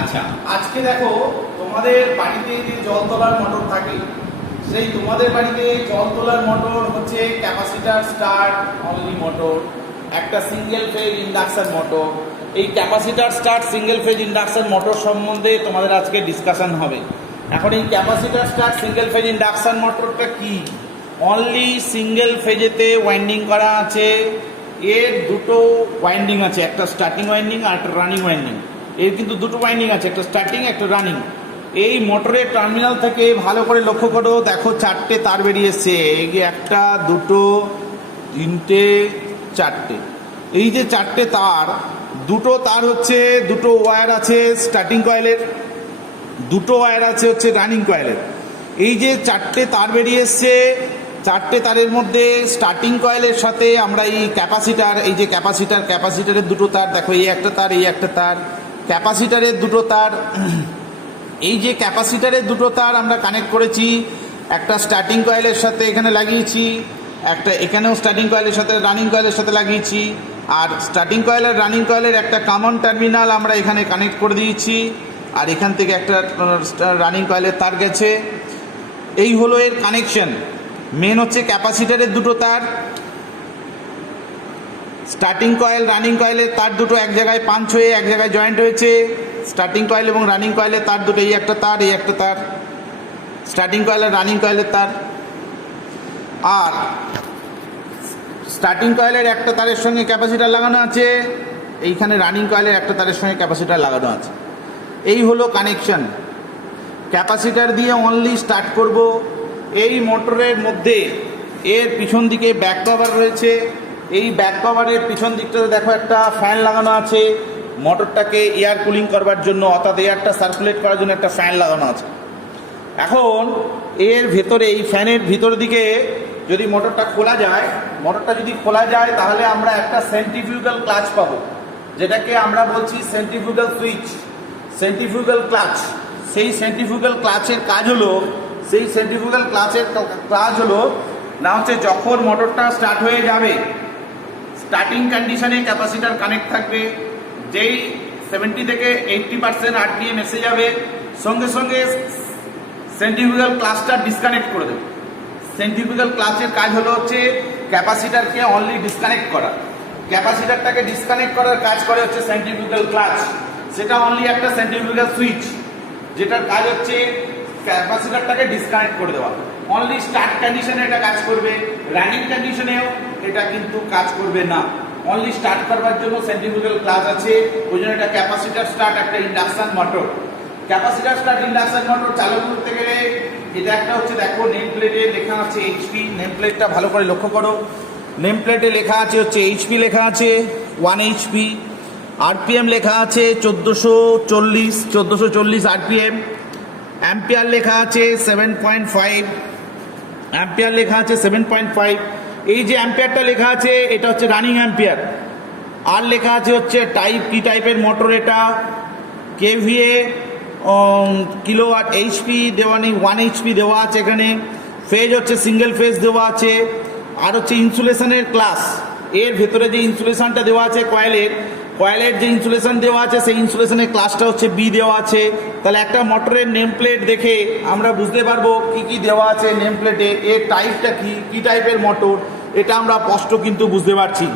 আচ্ছা, আজকে দেখো তোমাদের বাড়িতে যে জল তোলার মোটর থাকে, সেই তোমাদের বাড়িতে জল তোলার মোটর হচ্ছে ক্যাপাসিটার স্টার্ট অনলি মোটর, একটা সিঙ্গেল ফেজ ইন্ডাকশন মোটর। এই capacitor start single phase induction motor সম্বন্ধে তোমাদের আজকে ডিসকাশন হবে। এখন এই capacitor start single phase induction মোটরটা কি? অনলি সিঙ্গেল ফেজেতে ওয়াইন্ডিং করা আছে, এর দুটো ওয়াইন্ডিং আছে, একটা স্টার্টিং ওয়াইন্ডিং আর একটা রানিং ওয়াইন্ডিং। এর কিন্তু দুটো ওয়াইন্ডিং আছে, একটা স্টার্টিং একটা রানিং। এই মোটরের টার্মিনাল থেকে ভালো করে লক্ষ্য করো, দেখো চারটে তার বেরিয়ে এসছে, একটা দুটো তিনটে চারটে। এই যে চারটে তার, দুটো তার হচ্ছে দুটো ওয়্যার আছে স্টার্টিং কয়েলের, দুটো ওয়্যার আছে হচ্ছে রানিং কয়েলের। এই যে চারটে তার বেরিয়ে এসছে, চারটে তারের মধ্যে স্টার্টিং কয়েলের সাথে আমরা এই ক্যাপাসিটার, এই যে ক্যাপাসিটারের দুটো তার দেখো, এই একটা তার এই একটা তার, ক্যাপাসিটারের দুটো তার। এই যে ক্যাপাসিটারের দুটো তার আমরা কানেক্ট করেছি, একটা স্টার্টিং কয়েলের সাথে এখানে লাগিয়েছি, একটা এখানেও স্টার্টিং কয়েলের সাথে রানিং কয়েলের সাথে লাগিয়েছি, are starting coil R running কয়েলের একটা কমন টার্মিনাল আমরা এখানে কানেক্ট করে দিয়েছি, আর এখান থেকে একটা রানিং কয়েলের তার গেছে। এই হলো এর কানেকশন। মেন হচ্ছে ক্যাপাসিটারের দুটো তার, স্টার্টিং কয়েল রানিং কয়েলের তার দুটো এক জায়গায় পাঞ্চ হয়ে এক জায়গায় জয়েন্ট হয়েছে। স্টার্টিং কয়েল এবং রানিং কয়েলের তার দুটো, এই একটা তার এই একটা তার, স্টার্টিং কয়েল আর রানিং কয়েলের তার। আর স্টার্টিং কয়েলের একটা তারের সঙ্গে ক্যাপাসিটার লাগানো আছে, এইখানে রানিং কয়েলের একটা তারের সঙ্গে ক্যাপাসিটার লাগানো আছে। এই হলো কানেকশন। ক্যাপাসিটার দিয়ে অনলি স্টার্ট করব। এই মোটরের মধ্যে এর পিছন দিকে ব্যাক কভার রয়েছে, এই ব্যাক কভারের পিছন দিকটাতে দেখো একটা ফ্যান লাগানো আছে, মোটরটাকে এয়ার কুলিং করবার জন্য, অর্থাৎ এয়ারটা সার্কুলেট করার জন্য একটা ফ্যান লাগানো আছে। এখন এর ভেতরে, এই ফ্যানের ভিতর দিকে যদি মোটরটা খোলা যায়, মোটরটা যদি খোলা যায় তাহলে আমরা একটা সেন্ট্রিফিউগাল ক্লাচ পাবো, যেটাকে আমরা বলছি সেন্ট্রিফিউগাল সুইচ, সেন্ট্রিফিউগাল ক্লাচ। সেই সেন্ট্রিফিউগাল ক্লাচের কাজ হলো, সেই সেন্ট্রিফিউগাল ক্লাচের কাজ হলো না হচ্ছে যখন মোটরটা স্টার্ট হয়ে যাবে, স্টার্টিং কন্ডিশনে ক্যাপাসিটার কানেক্ট থাকবে, যেই 70 থেকে 80% আরপিএম এসে যাবে, সঙ্গে সঙ্গে সেন্ট্রিফিউগাল ক্লাচটা ডিসকানেক্ট করে দেবে। সেন্ট্রিফিউগাল ক্লাচের কাজ হলো হচ্ছে ক্যাপাসিটারকে অনলি ডিসকানেক্ট করা। ক্যাপাসিটারটাকে ডিসকানেক্ট করার কাজ করে হচ্ছে সেন্ট্রিফিউগাল ক্লাচ। সেটা অনলি একটা সেন্ট্রিফিউগাল সুইচ, যেটার কাজ হচ্ছে ক্যাপাসিটারটাকে ডিসকানেক্ট করে দেওয়া। অনলি স্টার্ট কন্ডিশনে এটা কাজ করবে, রানিং কন্ডিশনেও এটা কিন্তু কাজ করবে না। অনলি স্টার্ট করবার জন্য সেন্ট্রিফিউগাল ক্লাচ আছে, ওই জন্য এটা ক্যাপাসিটার স্টার্ট একটা induction motor. Capacitor start induction motor চালু করতে গেলে এটা একটা হচ্ছে, দেখো নেম প্লেটে লেখা আছে এইচপি, নেম প্লেটটা ভালো করে লক্ষ্য করো। নেম প্লেটে লেখা আছে হচ্ছে এইচপি লেখা আছে 1 এইচপি, আরপিএম লেখা আছে 1440 আরপিএম, অ্যাম্পিয়ার লেখা আছে 7.5, অ্যাম্পিয়ার লেখা আছে 7.5। এই যে অ্যাম্পিয়ারটা লেখা আছে এটা হচ্ছে রানিং অ্যাম্পিয়ার। আর লেখা আছে হচ্ছে টাইপ, কি টাইপের মোটর এটা, কেভিএ, কিলোওয়াট, এইচপি দেওয়া নেই, 1 এইচপি দেওয়া আছে এখানে, ফেজ হচ্ছে সিঙ্গেল ফেজ দেওয়া আছে, আর হচ্ছে ইনসুলেশনের ক্লাস। এর ভেতরে যে ইনসুলেশনটা দেওয়া আছে কয়েলের যে ইনসুলেশন দেওয়া আছে, সেই ইনসুলেশনের ক্লাসটা হচ্ছে বি দেওয়া আছে। তাহলে একটা মোটরের নেম প্লেট দেখে আমরা বুঝতে পারবো কি কি দেওয়া আছে নেম প্লেটে, এর টাইপটা কি টাইপের মোটর, এটা আমরা স্পষ্ট কিন্তু বুঝতে পারছি।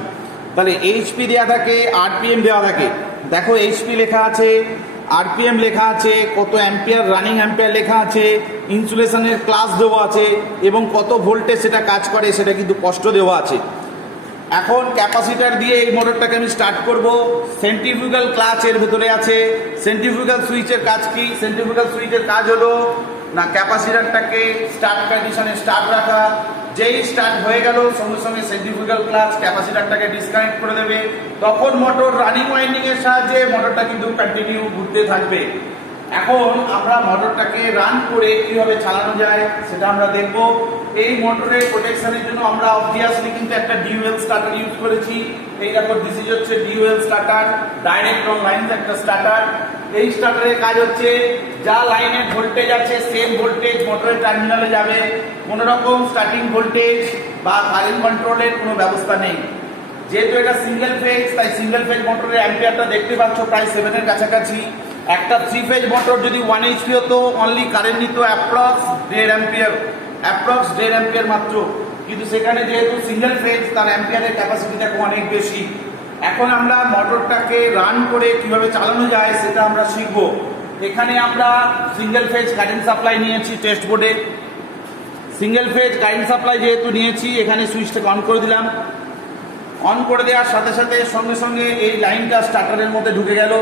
তাহলে এইচপি দেওয়া থাকে, আরপিএম দেওয়া থাকে। দেখো এইচপি লেখা আছে, আরপিএম লেখা আছে, কত অ্যাম্পিয়ার রানিং অ্যাম্পিয়ার লেখা আছে, ইনসুলেশনের ক্লাস দেওয়া আছে, এবং কত ভোল্টেজ সেটা কাজ করে সেটা কিন্তু স্পষ্ট দেওয়া আছে। এখন ক্যাপাসিটার দিয়ে এই মোটরটাকে আমি স্টার্ট করব। সেন্ট্রিফিউগাল ক্লাচ এর ভিতরে আছে। সেন্ট্রিফিউগাল সুইচের কাজ কি? সেন্ট্রিফিউগাল সুইচের কাজ হলো না ক্যাপাসিটারটাকে স্টার্ট কন্ডিশনে স্টার্ট রাখা। যেই স্টার্ট হয়ে গেল সঙ্গে সঙ্গে সেন্ট্রিফিউগাল ক্লাচ ক্যাপাসিটারটাকে ডিসকানেক্ট করে দেবে। তখন মোটর রানিং ওয়াইন্ডিং এর সাহায্যে মোটরটা কিন্তু কন্টিনিউ ঘুরতে থাকবে। এখন আমরা মোটরটাকে রান করে কিভাবে চালানো যায় সেটা আমরা দেখব। এই মোটরের প্রোটেকশনের জন্য আমরা অবভিয়াসলি কিন্তু একটা ডিউয়েল স্টার্টার ইউজ করেছি। এই দেখো, দিস ইজ হচ্ছে dual starter, direct on line একটা স্টার্টার। এই স্টার্টারের কাজ হচ্ছে যা লাইনের ভোল্টেজ আছে সেম ভোল্টেজ মোটরের টার্মিনালে যাবে। কোনো রকম স্টার্টিং ভোল্টেজ বা কারেন্ট কন্ট্রোলের কোনো ব্যবস্থা নেই। যেহেতু এটা সিঙ্গেল ফেজ, তাই সিঙ্গেল ফেজ মোটরের অ্যাম্পিয়ারটা দেখতে পাচ্ছ প্রায় 7 এর কাছাকাছি। একটা 3 ফেজ মোটর যদি 1 HP হতো অনলি কারেন্ট নিত অ্যাপ্রক্স 1.5 অ্যাম্পিয়ার, অ্যাপ্রক্স 1.5 অ্যাম্পিয়ার মাত্র। কিন্তু সেখানে যেহেতু সিঙ্গেল ফেজ তার অ্যাম্পিয়ারের ক্যাপাসিটিটা অনেক বেশি। এখন আমরা মোটরটাকে রান করে কিভাবে চালানো যায় সেটা আমরা শিখব। এখানে আমরা সিঙ্গেল ফেজ কারেন্ট সাপ্লাই নিয়েছি টেস্ট বোর্ডে। সিঙ্গেল ফেজ কারেন্ট সাপ্লাই যেহেতু নিয়েছি, এখানে সুইচটাকে অন করে দিলাম। অন করে দেওয়ার সাথে সাথে সঙ্গে সঙ্গে এই লাইনটা স্টার্টারের মধ্যে ঢুকে গেল।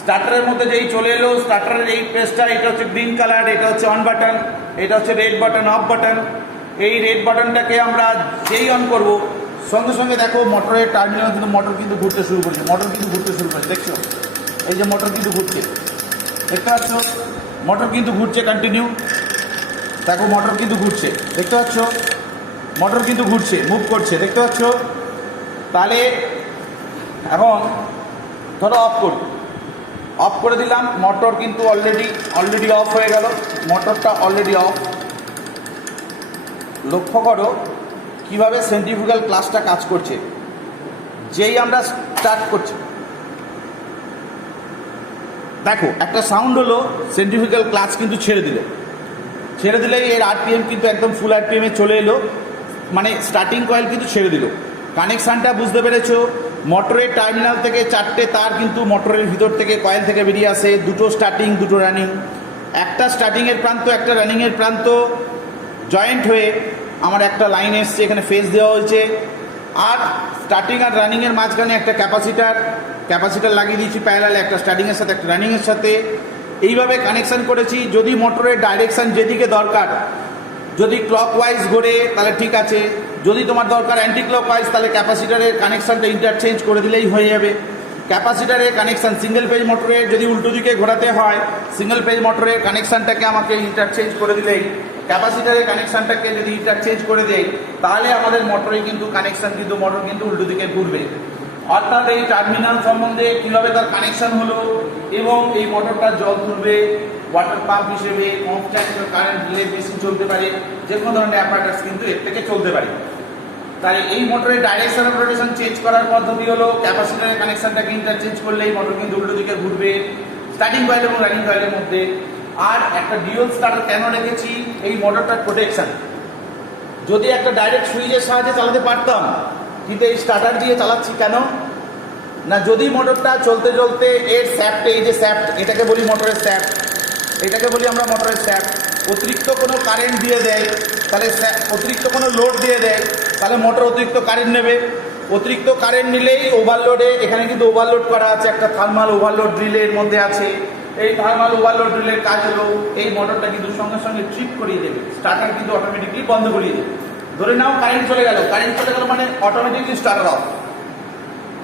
স্টার্টারের মধ্যে যেই চলে এলো, স্টার্টারের এই পেজটা, এটা হচ্ছে গ্রিন কালার, এটা হচ্ছে অন বাটন, এটা হচ্ছে রেড বাটন অফ বাটন। এই রেড বাটনটাকে আমরা যেই অন করব সঙ্গে সঙ্গে দেখো মোটরের টার্মিনাল কিন্তু মোটর কিন্তু ঘুরতে শুরু করেছে, মোটর কিন্তু ঘুরতে শুরু করেছে। দেখছো এই যে মোটর কিন্তু ঘুরছে, দেখতে পাচ্ছ মোটর কিন্তু ঘুরছে কন্টিনিউ। দেখো মোটর কিন্তু ঘুরছে, দেখতে পাচ্ছ মোটর কিন্তু ঘুরছে, মুভ করছে, দেখতে পাচ্ছ। তাহলে এখন ধরো অফ করি, অফ করে দিলাম, মোটর কিন্তু অলরেডি অফ হয়ে গেল, মোটরটা অলরেডি অফ। লক্ষ্য করো কিভাবে সেন্ট্রিফুগাল ক্লাচটা কাজ করছে। যেই আমরা স্টার্ট করছি, দেখো একটা সাউন্ড হলো, সেন্ট্রিফুগাল ক্লাচ কিন্তু ছেড়ে দিলেই এর আরপিএম কিন্তু একদম ফুল আরপিএমে চলে এলো, মানে স্টার্টিং কয়েল কিন্তু ছেড়ে দিল। কানেকশানটা বুঝতে পেরেছো? মোটরের টার্মিনাল থেকে 4টে তার কিন্তু মোটরের ভিতর থেকে কয়েল থেকে বেরিয়ে আসে, দুটো স্টার্টিং দুটো রানিং। একটা স্টার্টিংয়ের প্রান্ত একটা রানিংয়ের প্রান্ত জয়েন্ট হয়ে আমার একটা লাইন এসছে, এখানে ফেজ দেওয়া হয়েছে। আর স্টার্টিং আর রানিংয়ের মাঝখানে একটা ক্যাপাসিটার লাগিয়ে দিয়েছি প্যারালাল, একটা স্টার্টিংয়ের সাথে একটা রানিংয়ের সাথে। এইভাবে কানেকশান করেছি। যদি মোটরের ডাইরেকশান যেদিকে দরকার, যদি ক্লকওয়াইজ ঘোরে তাহলে ঠিক আছে, যদি তোমার দরকার অ্যান্টি ক্লকওয়াইজ তাহলে ক্যাপাসিটারের কানেকশানটা ইন্টারচেঞ্জ করে দিলেই হয়ে যাবে। ক্যাপাসিটারের কানেকশান সিঙ্গেল পেজ মোটরে যদি উল্টো দিকে ঘোরাতে হয়, সিঙ্গেল পেজ মোটরের কানেকশানটাকে আমাকে ইন্টারচেঞ্জ করে দিলেই, ক্যাপাসিটারের কানেকশানটাকে যদি ইন্টারচেঞ্জ করে দেয় তাহলে আমাদের মোটরে কিন্তু কানেকশান কিন্তু মোটর কিন্তু উল্টো দিকে ঘুরবে। অর্থাৎ এই টার্মিনাল সম্বন্ধে কীভাবে তার কানেকশান হলো এবং এই মোটরটা জল তুলবে, ওয়াটার পাম্প হিসেবে, কারেন্ট রিলে মেশিন চলতে পারে, যে কোনো ধরনের অ্যাপারেটাস কিন্তু এর থেকে চলতে পারে। তাই এই মোটরের ডাইরেকশন অফ রোটেশন চেঞ্জ করার পদ্ধতি হলো ক্যাপাসিটরের কানেকশনটাকে ইন্টারচেঞ্জ করলেই মোটর কিন্তু উল্টো দিকে ঘুরবে স্টার্টিং কয়েল এবং রানিং কয়েলের মধ্যে। আর একটা ডিউয়াল স্টার্টার কেন রেখেছি? এই মোটরটার প্রোটেকশন। যদি একটা ডাইরেক্ট সুইচের সাহায্যে চালাতে পারতাম, কিন্তু এই স্টার্টার দিয়ে চালাচ্ছি কেন না, যদি মোটরটা চলতে চলতে এর স্যাপ্টে, এই যে স্যাপ্ট, এটাকে বলি মোটরের স্যাপ্ট, এটাকে বলি আমরা মোটরের স্যাপ্ট, অতিরিক্ত কোনো কারেন্ট দিয়ে দেয় তাহলে, অতিরিক্ত কোনো লোড দিয়ে দেয় তাহলে মোটর অতিরিক্ত কারেন্ট নেবে। অতিরিক্ত কারেন্ট নিলেই ওভারলোডে, এখানে কিন্তু ওভারলোড করা আছে, একটা থার্মাল ওভারলোড রিলের মধ্যে আছে। এই থার্মাল ওভারলোড রিলের কাজ হলো এই মোটরটা কিন্তু সঙ্গে সঙ্গে ট্রিপ করিয়ে দেবে, স্টার্টার কিন্তু অটোমেটিকলি বন্ধ করিয়ে দেবে। ধরে নাও কারেন্ট চলে গেল মানে অটোমেটিকলি স্টার্টার অফ,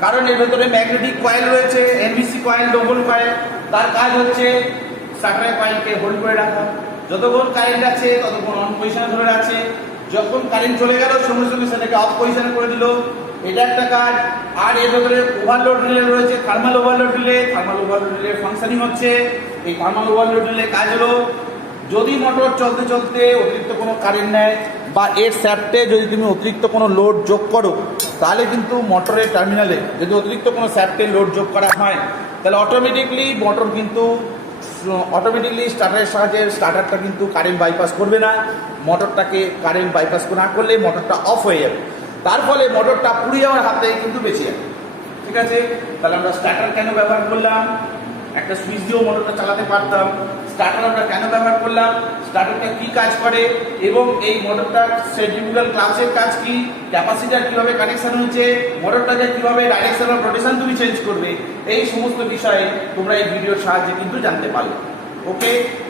কারণ এর ভেতরে ম্যাগনেটিক কয়েল রয়েছে, এনবিসি কয়েল, ডবল কয়েল। তার কাজ হচ্ছে স্টার্টারের কয়েলকে হোল্ড করে রাখা, যতক্ষণ কারেন্ট আছে ততক্ষণ অন পজিশনে ধরে আছে, যখন কারেন্ট চলে গেল সঙ্গে সঙ্গে সেটাকে অফ পজিশনে করে দিল, এটা একটা কাজ। আর এর ভেতরে ওভারলোড রিলে রয়েছে, thermal overload relay, thermal overload relay functioning হচ্ছে। এই থার্মাল ওভারলোড রিলে কাজ হলো যদি মোটর চলতে চলতে অতিরিক্ত কোনো কারেন্ট নেয় বা এর স্যাপ্টে যদি তুমি অতিরিক্ত কোনো লোড যোগ করো, তাহলে কিন্তু মোটরের টার্মিনালে যদি অতিরিক্ত কোনো স্যাপ্টে লোড যোগ করা হয় তাহলে অটোমেটিকলি মোটর কিন্তু স্টার্টারের সাহায্যে স্টার্টারটা কিন্তু কারেন্ট বাইপাস করবে না, মোটরটাকে কারেন্ট বাইপাস না করলে মোটরটা অফ হয়ে যাবে, তার ফলে মোটরটা পুড়ে যাওয়ার হাত থেকে কিন্তু বেঁচে যাবে। ঠিক আছে, তাহলে আমরা স্টার্টার কেন ব্যবহার করলাম? একটা সুইচ দিয়েও মোটরটা চালাতে পারতাম। স্টার্টার আমরা কেন ব্যবহার করলাম, স্টার্টারটা কি কাজ করে এবং এই মোটরটার সেন্ট্রিফুগাল ক্লাচের কাজ কি, ক্যাপাসিটার কিভাবে কানেকশন হয়েছে, মোটরটাকে কিভাবে ডাইরেকশন অফ রোটেশন তুমি চেঞ্জ করবে, এই সমস্ত বিষয়ে তোমরা এই ভিডিওর সাহায্যে কিন্তু জানতে পারবে। ওকে।